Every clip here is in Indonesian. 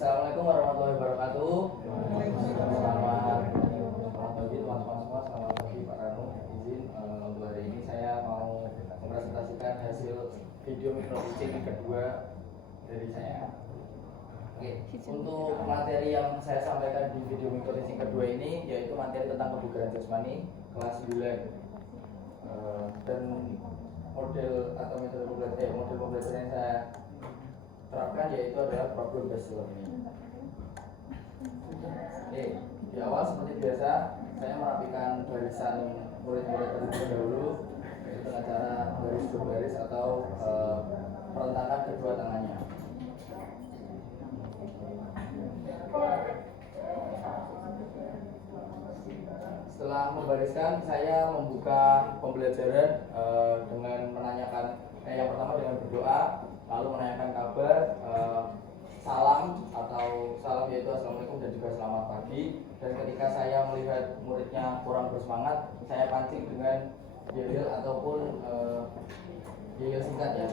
Assalamualaikum warahmatullahi wabarakatuh. Selamat pagi teman-teman semua. Selamat pagi Pak Rano. Izin untuk hari ini saya mau mempresentasikan hasil video microteaching kedua dari saya. Oke, untuk materi yang saya sampaikan di video microteaching kedua ini yaitu materi tentang kebugaran jasmani kelas 9. Dan model atau metode pembelajaran yang saya terapkan yaitu adalah problem based learning. Oke, di awal seperti biasa saya merapikan barisan murid-murid terlebih dahulu yaitu dengan cara baris berbaris atau perlentakan kedua tangannya. Setelah membariskan, saya membuka pembelajaran dengan menanyakan yang pertama dengan berdoa, lalu menanyakan kabar, salam atau salam yaitu assalamualaikum dan juga selamat pagi. Dan ketika saya melihat muridnya kurang bersemangat, saya pancing dengan yel ataupun yel singkat ya.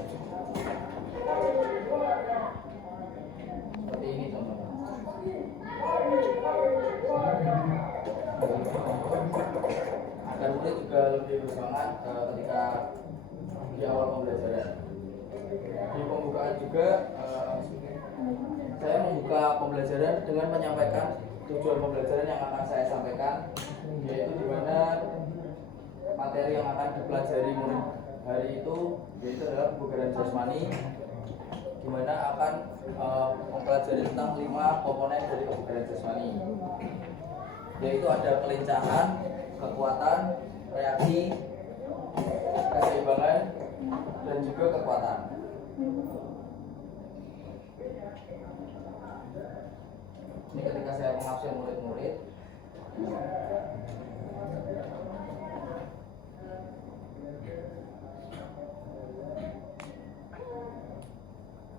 Seperti ini teman-teman. Agar murid juga lebih bersemangat ketika di awal pembelajaran. Di pembukaan juga saya membuka pembelajaran dengan menyampaikan tujuan pembelajaran yang akan saya sampaikan, yaitu di mana materi yang akan dipelajari murid hari itu yaitu adalah kebugaran jasmani, di mana akan mempelajari tentang 5 komponen dari kebugaran jasmani, yaitu ada kelincahan, kekuatan, reaksi, keseimbangan, dan juga kekuatan. Ini ketika saya mengabsen murid-murid,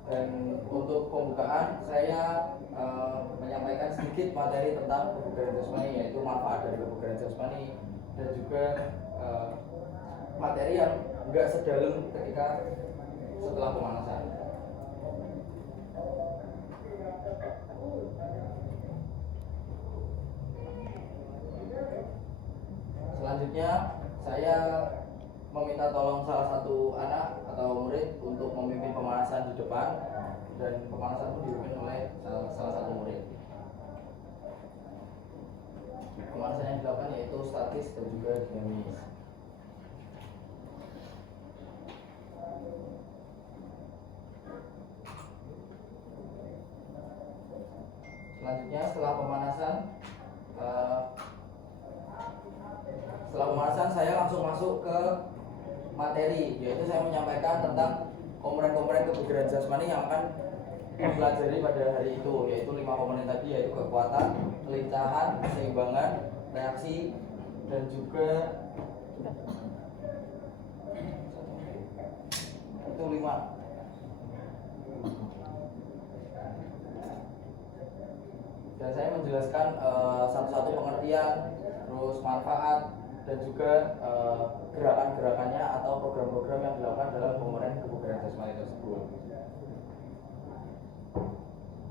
dan untuk pembukaan saya menyampaikan sedikit materi tentang kebugaran jasmani, yaitu manfaat dari kebugaran jasmani dan juga materi yang enggak sedalam ketika setelah pemanasan. Selanjutnya saya meminta tolong salah satu anak atau murid untuk memimpin pemanasan di depan, dan pemanasan pun dipimpin oleh salah satu murid. Pemanasan yang dilakukan yaitu statis dan juga dinamis. Selanjutnya setelah pemanasan saya langsung masuk ke materi, yaitu saya menyampaikan tentang komponen-komponen kebugaran jasmani yang akan dipelajari pada hari itu, yaitu 5 komponen tadi, yaitu kekuatan, kelincahan, keseimbangan, reaksi, dan juga itu 5. Dan saya menjelaskan satu-satu pengertian, terus manfaat, dan juga gerakan-gerakannya atau program-program yang dilakukan dalam komponen kebugaran jasmani tersebut.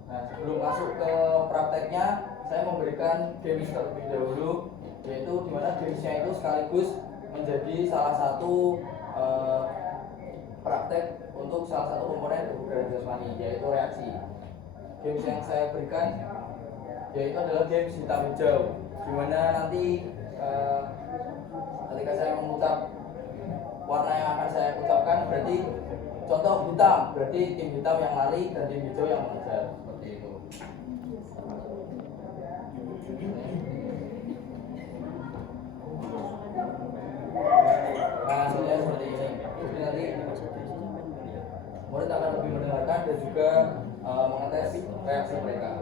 Nah, sebelum masuk ke prakteknya, saya memberikan games terlebih dahulu, yaitu di mana gamesnya itu sekaligus menjadi salah satu praktek untuk salah satu komponen kebugaran jasmani, yaitu reaksi. Games yang saya berikan yaitu adalah games hitam hijau, di mana nanti ketika saya mengucap warna yang akan saya ucapkan, berarti contoh hitam, berarti tim hitam yang lari dan tim hijau yang mengejar, seperti itu. Nah, hasilnya seperti ini. Jadi nanti murid akan lebih mendengarkan dan juga mengetes reaksi mereka.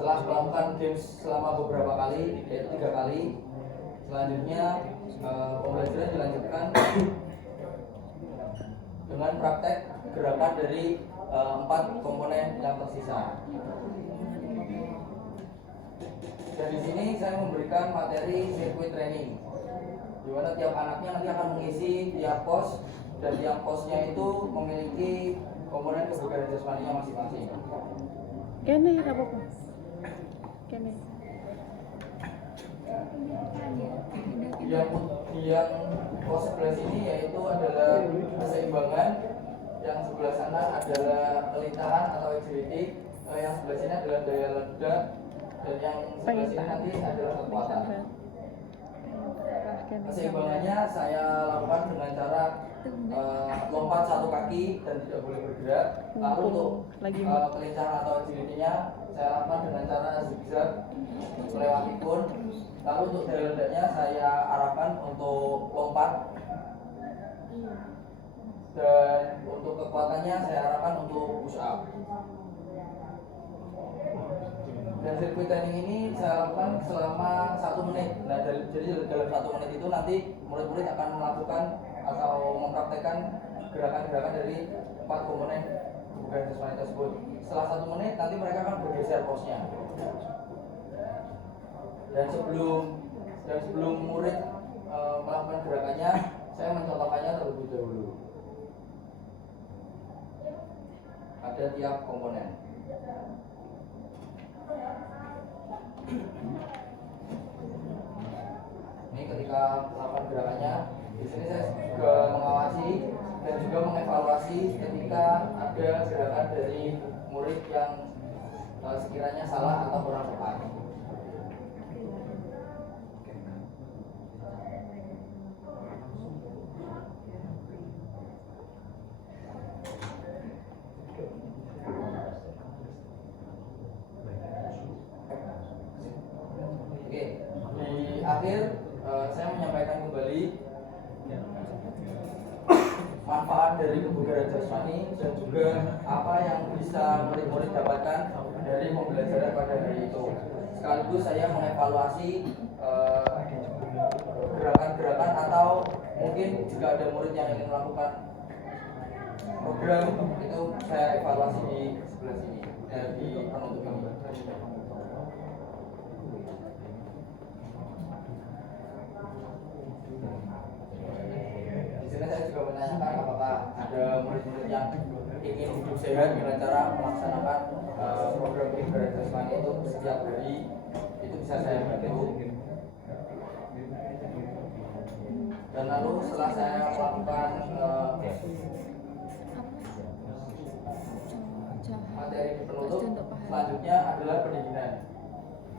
Setelah melakukan games selama beberapa kali, yaitu 3 kali, selanjutnya pembelajaran dilanjutkan dengan praktek gerakan dari 4 komponen yang tersisa. Dan di sini saya memberikan materi sirkuit training, di mana tiap anaknya nanti akan mengisi tiap pos dan tiap posnya itu memiliki komponen kebugaran jasmaninya masing-masing. Kene apa-apa. Kene. Yang pos sebelah sini yaitu adalah keseimbangan, yang sebelah sana adalah kelintahan atau agility, yang sebelah sini adalah daya ledak, dan yang sebelah sini nanti adalah kekuatan. Keseimbangannya saya lakukan dengan cara lompat satu kaki dan tidak boleh bergerak. Lalu untuk kelincahan atau agility-nya saya lakukan dengan cara zigzag melewati pun. Lalu untuk daya ledaknya saya arahkan untuk lompat, dan untuk kekuatannya saya arahkan untuk push up. Dan sirkuit training ini saya lakukan selama 1 menit. Nah, jadi dalam 1 menit itu nanti murid-murid akan melakukan atau mempraktekkan gerakan-gerakan dari 4 komponen kebugaran jasmani tersebut. Setelah 1 menit nanti mereka akan bergeser posnya. Dan sebelum murid melakukan gerakannya, saya mencontohkannya terlebih dahulu. Ada tiap komponen. Ini ketika melakukan gerakannya, di sini saya juga mengawasi dan juga mengevaluasi ketika ada gerakan dari murid yang sekiranya salah atau kurang tepat. Di akhir saya menyampaikan kembali manfaat dari kebugaran jasmani dan juga apa yang bisa murid-murid dapatkan dari pembelajaran pada hari itu. Sekaligus saya mengevaluasi gerakan-gerakan atau mungkin jika ada murid yang ingin melakukan program itu saya evaluasi di sebelah sini di penutup ini. Saya juga menanyakan apakah ada murid-murid yang ingin hidup sehat dengan cara melaksanakan program kebugaran jasmani itu setiap hari. Itu bisa saya bantu. Dan lalu setelah saya melakukan materi di penutup, selanjutnya adalah pendinginan.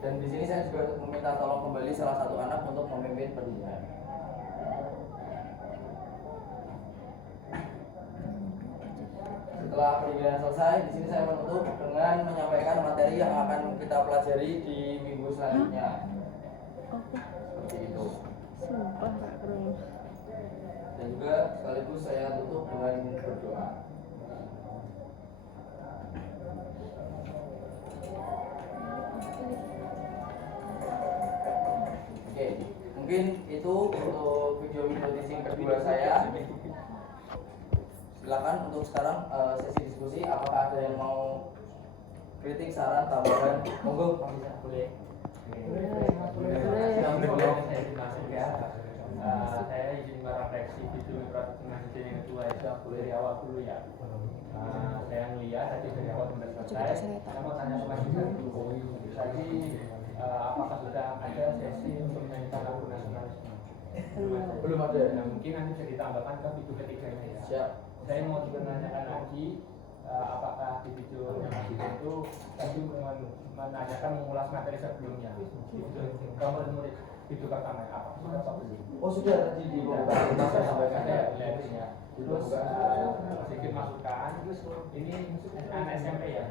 Dan di sini saya juga meminta tolong kembali salah satu anak untuk memimpin pendinginan. Setelah pendinginan selesai, di sini saya menutup dengan menyampaikan materi yang akan kita pelajari di minggu selanjutnya. Seperti itu. Dan juga sekaligus saya tutup dengan berdoa. Oke, mungkin itu untuk video teaching kedua saya. Silakan untuk sekarang sesi diskusi. Apakah ada yang mau kritik, saran, tambahan? Monggo, boleh. Saya izin merefleksi video proses yang kedua itu aku dari awal dulu ya. Saya melihat tadi dari awal sampai selesai. Saya mau tanya ke Mas Isan dulu. Tadi apakah sudah ada sesi untuk menyanyikan lagu nasionalisme? Belum ada. Nah, mungkin nanti bisa ditambahkan ke video ketiganya ya. Siap. Saya mau juga menanyakan lagi apakah di video yang itu tadi menanyakan mengulas materi sebelumnya di video murid video pertama apa sudah apa belum? Oh sudah tadi di pembukaan saya sampaikan ya. Terus sedikit masukan ini anak SMP ya?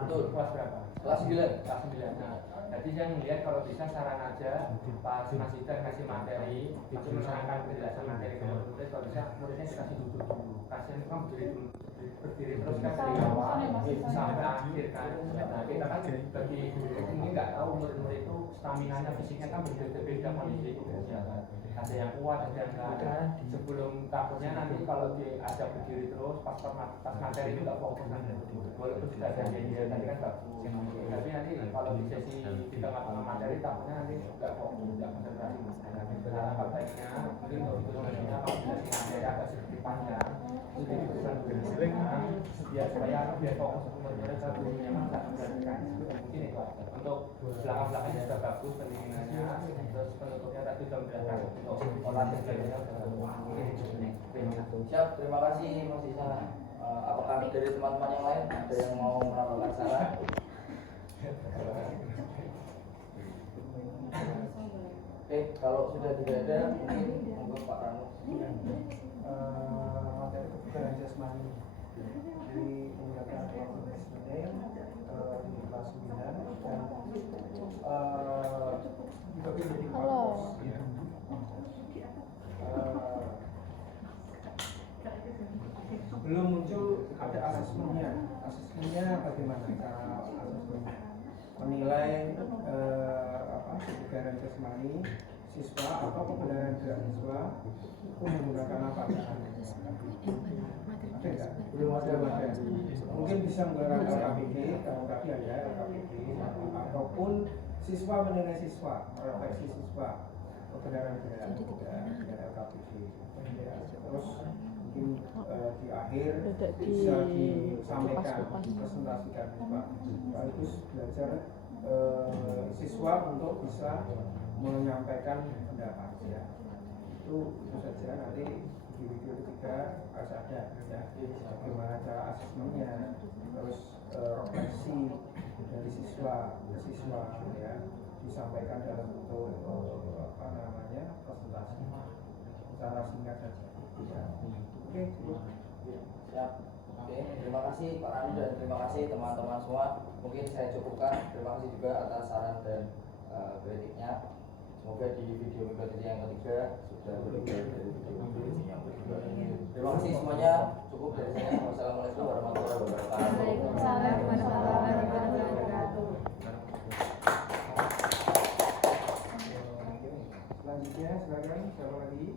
Betul. Kelas berapa? Kelas 9. Kelas 9. Nah, jadi saya melihat kalau bisa saran aja pas Mas Idan kasih materi itu menerangkan penjelasan materi ke murid, kalau bisa muridnya dikasih duduk dulu. Kasihan kan berdiri terus kan dari awal sampai akhir kan. Nah kita kan bagi ini nggak tahu murid-murid itu stamina-nya fisiknya kan berbeda-beda kondisi tubuhnya kan. Ada yang kuat, ada yang enggak. Sebelum takutnya nanti kalau diajak berdiri terus pas materi itu nggak fokus kan. Walaupun sudah ada janjian tadi kan bagus. Tapi nanti kalau di sesi di tengah-tengah materi takutnya nanti nggak fokus, nggak konsentrasi. Nah, baiknya mungkin untuk itu sebenarnya kalau di sesi materi agak sedikit panjang. jadi pesan sering biar supaya biar fokus mereka punya masa menjalankan mungkin itu aja untuk belakang-belakangnya sudah bagus pendinginannya terus penutupnya tadi sudah menjelaskan untuk olah dan sebagainya mungkin itu Siap, terima kasih Mas Isa. Apakah dari teman-teman yang lain ada yang mau menambahkan saran? Oke, kalau sudah tidak ada, mungkin untuk Pak Rano. Materi kebugaran jasmani jadi menggunakan proses Senin di kelas 9 dan dibagi menjadi 4 Halo. pos. Belum muncul ada asesmennya bagaimana cara asesmennya menilai kebugaran jasmani siswa atau kebenaran gerak siswa itu menggunakan apa? Ada nggak? Belum ada. Mungkin bisa menggunakan LKPD, kalau tadi ada LKPD, ataupun siswa menilai siswa, refleksi siswa, kebenaran gerak dengan LKPD. Ya, terus mungkin di akhir bisa disampaikan, presentasikan siswa. Sekaligus belajar siswa untuk bisa menyampaikan pendapat ya. Itu saja nanti di video ketiga harus ada ya bagaimana cara asesmennya, terus refleksi dari siswa ke siswa ya disampaikan dalam bentuk presentasi secara singkat saja ya. Oke, cukup. Siap. Oke, terima kasih Pak Rani dan terima kasih teman-teman semua. Mungkin saya cukupkan. Terima kasih juga atas saran dan kritiknya. Semoga di video minggu yang ketiga sudah berbeda dari video yang kedua. Terima kasih semuanya. Cukup dari saya. Wassalamualaikum warahmatullahi wabarakatuh. Waalaikumsalam warahmatullahi wabarakatuh. Selanjutnya silakan siapa lagi?